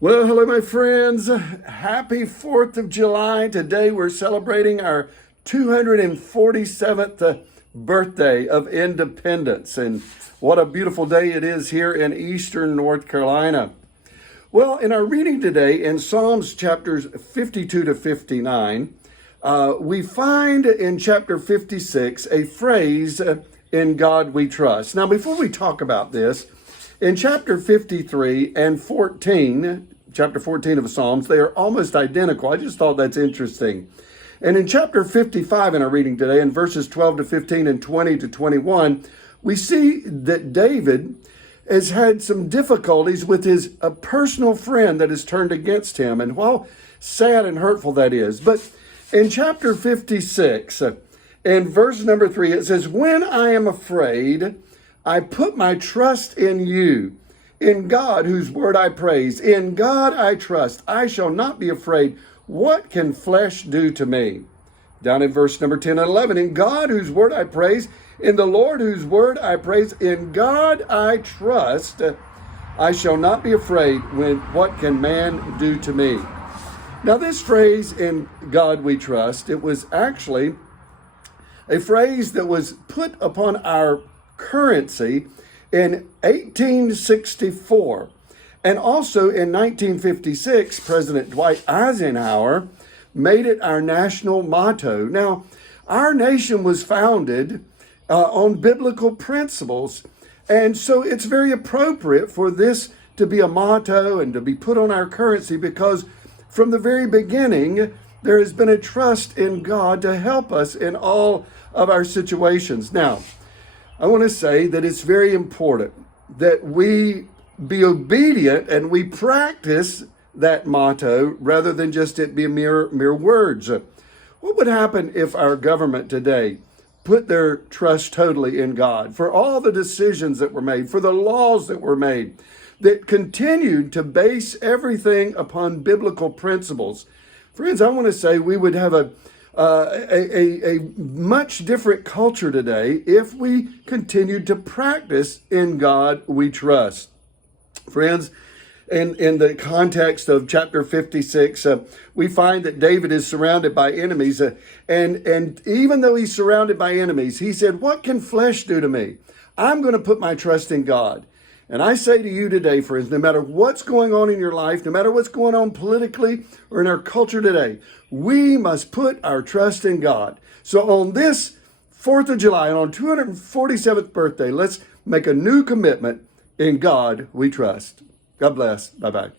Well, hello, my friends. Happy 4th of July. Today we're celebrating our 247th birthday of independence. And what a beautiful day it is here in eastern North Carolina. Well, in our reading today in Psalms chapters 52 to 59, we find in chapter 56 a phrase, "In God we trust." Now, before we talk about this, in chapter 53 and 14, chapter 14 of Psalms, they are almost identical. I just thought that's interesting. And in chapter 55 in our reading today, in verses 12 to 15 and 20 to 21, we see that David has had some difficulties with his a personal friend that has turned against him. And how sad and hurtful that is. But in chapter 56, in verse number 3, it says, "When I am afraid, I put my trust in you. In God, whose word I praise. In God I trust. I shall not be afraid. What can flesh do to me?" Down in verse number 10 and 11, "In God, whose word I praise. In the Lord, whose word I praise. In God I trust. I shall not be afraid. What can man do to me?" Now, this phrase, "In God we trust," it was actually a phrase that was put upon our currency in 1864. And also in 1956, President Dwight Eisenhower made it our national motto. Now, our nation was founded on biblical principles. And so it's very appropriate for this to be a motto and to be put on our currency, because from the very beginning, there has been a trust in God to help us in all of our situations. Now, I want to say that it's very important that we be obedient and we practice that motto rather than just it be mere words. What would happen if our government today put their trust totally in God for all the decisions that were made, for the laws that were made, that continued to base everything upon biblical principles? Friends, I want to say we would have a much different culture today if we continued to practice "In God we trust." Friends, in the context of chapter 56, we find that David is surrounded by enemies. And even though he's surrounded by enemies, he said, "What can flesh do to me? I'm going to put my trust in God." And I say to you today, friends, no matter what's going on in your life, no matter what's going on politically or in our culture today, we must put our trust in God. So on this 4th of July, and on 247th birthday, let's make a new commitment: "In God we trust." God bless. Bye-bye.